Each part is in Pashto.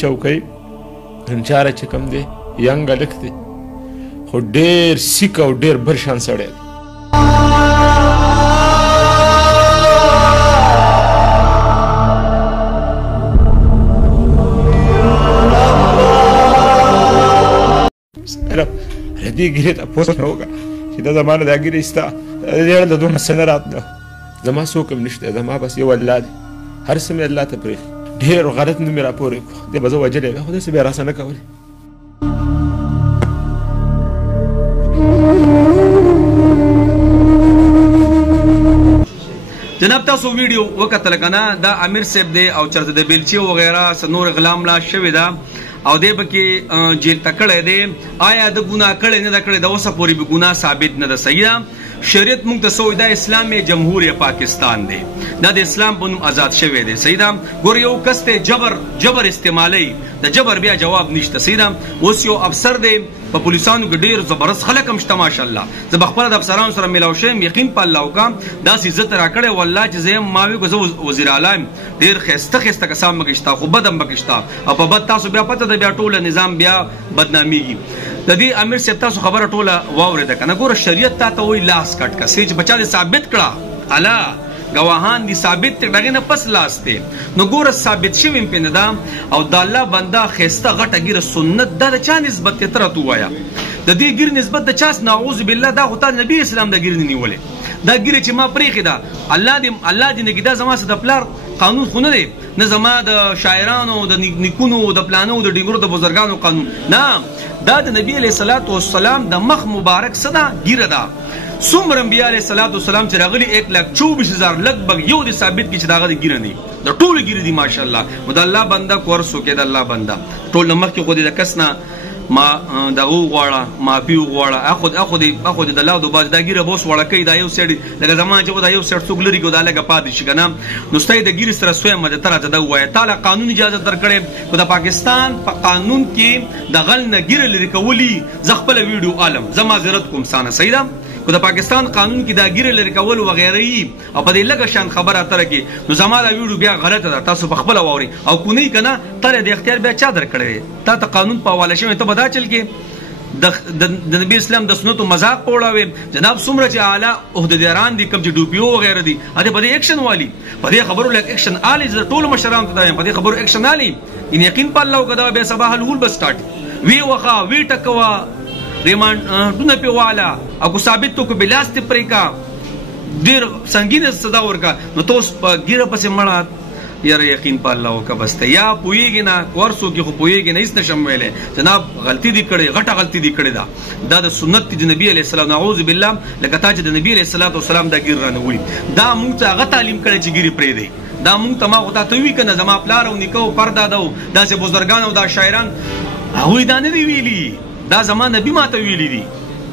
چوکۍ هنچاره چې کوم دی ینګ هلک دی خو ډېر سیک او ډېر بل شان سړی دی. د دې ګیرې تپوس مې وکړه چې دا زما نه دا ګیرې ستا د دې اړه د دومره څه نه راتله. زما څوک هم نشته، زما بس یو الله دی، هر څه مې الله ته پرېښي. ډېر غلط نوم مې راپورې کړو، دی به زه وجلی وی، خو داسې بیا راسه نه کولې. جناب تاسو ویډیو وکتل کنه، دا امیر صاحب دی او چرته د بیلچې وغیره څه نور غلام لا شوې ده او دی پکې جیل ته کړی دی. آیا د ګناه کړی نه ده کړی، د اوسه پورې به ګناه ثابت نه ده. صحیح ده، شریعت موږ ته څه وایي، دا اسلام جمهوریت پاکستان دی، دا د اسلام په نوم آزاد شوی دی. صحیح ده، ګور یو کس ته جبر استعمالی، د جبر بیا جواب نشته. صحیح ده، اوس یو افسر دی په پولیسانو کې ډېر زبردست خلک هم شته ماشاءالله. زه به خپله د افسرانو سره میلاو شوی یم، یقین په الله وکړم داسې عزت راکړی والله چې زه یم ما وي که زه وزیر اعلی یم، ډېر ښایسته ښایسته کسان پکې شته، خو بد هم پکې شته او په بد تاسو بیا پته ده بیا ټوله نظام بیا بدنامیږي. د دې امیر صاحب تاسو خبره ټوله واورېده که نه. ګوره شریعت تا ته وایي لاس کټ که چې بچا دې ثابت کړه، الله گواهان دي ثابت ته دغه نه پس لاس ته نو ګوره ثابت شوی په نه ده او د الله بنده خسته غټه ګیره سنت دا چا نسبت ته تر تو وایا د دې ګیر نسبت د چاس نعوذ بالله دا خو ته نبی اسلام د ګیر نیولې دا ګیره چې ما پرېخې ده الله دې نګي دا زما څه د پلار قانون خو نه دی، نه زما د شاعرانو د نیکونو د پلانو د ډنګرو د بزرګانو قانون نه، دا د نبی علیه الصلاۃ والسلام د مخ مبارک صدا ګیره ده. څومره انبیاء علیه الصلاۃ والسلام چې راغلي 1,24,000 لګبګ یو د ثابت کی چې داغه د ګیره نه د ټولو ګیره دي ماشاءالله. مد الله بنده کورسو کې د الله بنده ټول مخ کې خو دې د کسنا ما دغه غواړه ما پیو غواړه اخو د الله د باز دا ګیره بوس وړه کوي دا یو سړی لکه زمان چې دا یو سړی څوک لري کو دا لګه پاتې شي کنه نو ستای د ګیره سره سوې مده تر ته دا وای تعالی قانون اجازه درکړي کو د پاکستان په قانون کې د غل نه ګیره لري کولی ز خپل ویډیو عالم زما زرت کوم سانه. صحیح ده، کو د پاکستان قانون کې دا ګیره لري کول و غیره او په دې لګه شان خبره اتره کې نو زما دا ویډیو بیا غلطه ده، تاسو په خپل واوري او کو نه کنه تر د اختیار بیا چا درکړي تا ته قانون په حواله شوی ته بدا چل کې د نبی اسلام د سنتو مذاق پوړاوي. جناب څومره چې اعلی عہدیداران دي کوم چې ډوپیو وغیره دي اته په دې اکشن والی په دې خبرو لک اکشن آلی ز ټول مشران ته په دې خبرو اکشن آلی ان یقین په الله وکړه به صباح الهول بس سٹارټ وی وخا وی ټکوا ریمان دونه په والا او ثابت تو کو بلاست پرې کا ډیر سنگینه صدا ورکا نو توس ګیره پسې مړه یاره یقین په الله وکړه بس ته یا پویږي نه ورسو کې خو پویږي نه هیڅ نشم ویلې جناب غلطی دی کړي غټه غلطی دی کړي دا د سنت دی نبی علیہ السلام نعوذ بالله لکه تا چې د نبی علیہ الصلوۃ والسلام دا ګیر رانه وړي دا مونږ ته هغه تعلیم کړي چې ګیری پرې دی دا مونږ ته ما غوته ته وی کنه زما پلار او نیکو پردا دو دا چې بزرګان او دا شاعران هغه دا نه دی ویلي دا زما نبی ماته ویلي دي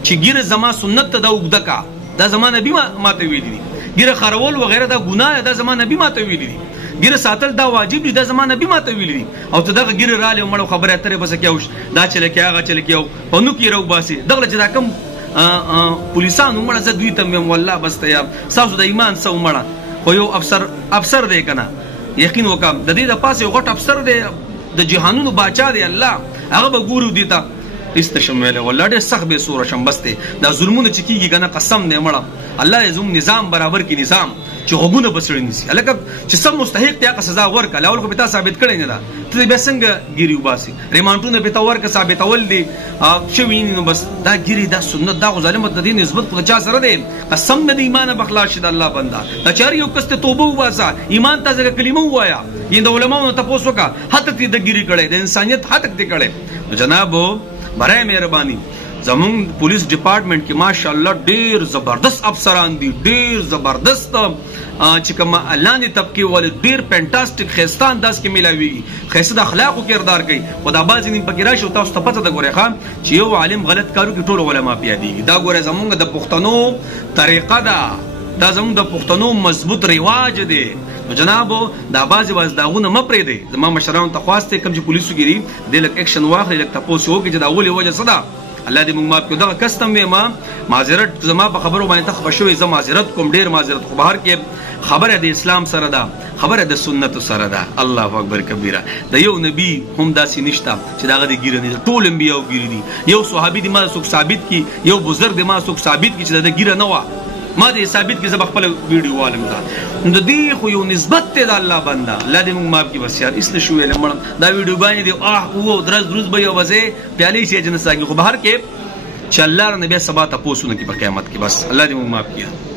چې ګیره زما سنت ته دا وګدکا دا زما نبی ماته ویلي دي ګیره خرول وغیرہ دا ګناه دا زما نبی ماته ویلي دي ګیره ساتل دا واجب دي دا زما نبی ماته ویلي دي او ته دغه ګیره رااله مړو خبره اترې بس کېوش دا چل کې هغه چل کې په نو کې رو باسي دغه چې دا کم پولیسانو مړه زه دوی ته والله بس ته یا تاسو د ایمان سو مړه خو یو افسر دی کنه یقین وکم د دې د پاسه یو غټ افسر دی د جهانونو باچا دی الله هغه به ګورو دیتا استشمل والله ډېر سخت به سور شمبسته دا ظلمونه چې کیږي کنه قسم نه مړه الله یې زوم نظام برابر کی نظام چې غوونه بسړی نسی الکه چې سم مستحق ته سزا ورکړه لاول کو پتا ثابت کړی نه دا ته به څنګه ګیری وباسي ریمانټونه پتا ورکړه ثابت اول دی شوی نو بس دا ګیری دا سنت دا ظالمت د دین نسبت خو چا سره دی قسم نه ایمان بخلاص شد الله بندا دا چاري یو کسته توبه واسه ایمان تازه کلمه وایا یند علماء ته پوسو کا حد تی د ګیری کړي د انسانيت حد تی کړي جناب برای مهرباني زمون پولیس ډپارټمنټ کې ماشاءالله ډیر زبردست افسران دي ډیر زبردست چې کوم اعلاني طبقه ول ډیر فانټاستیک خستان داس کې ملاويږي خسته اخلاق او کردار کوي خدا باز نیم پکې راشي تاسو ته پته ده ګوره خان چې یو عالم غلط کارو کې ټول علما پیادي دا ګوره زمونږ د پښتنو طریقه ده دا زمونږ د پښتنو مضبوط رواج دی نو جناب دا بازي باز داغونه مپرې دی زما مشرانو ته خواسته کوم چې پولیسو ګيري د لک اکشن واخلي لک تاسو وګورئ چې دا اولي وجه صدا الله دې موږ معاف کړي. دغه کستم ما معذرت زما په خبرو باندې تخبشوي، زما معذرت کوم، ډیر معذرت. خو بهر کې خبره د اسلام سره ده، خبره د سنت سره ده. الله اکبر کبیره. د یو نبی هم داسې نشته چې دغه د ګیره نه، ټول انبیاء ګیره دي. یو صحابي دی ما څوک ثابت کی، یو بزرګ دی ما څوک ثابت کی چې د ګیره نه و، ما دې ثابت کی زب خپل ویډیو والم دا. نو دې خو یو نسبت ته د الله بنده، الله دې موږ معاف کړي. بس یار اس نه شوې لمړ دا ویډیو باندې دی او درز به یو وځي پیالي شي جنساګي. خو بهر کې چې الله نبی سبا ته پوسونه کی په قیامت کې. بس الله دې موږ معاف کړي.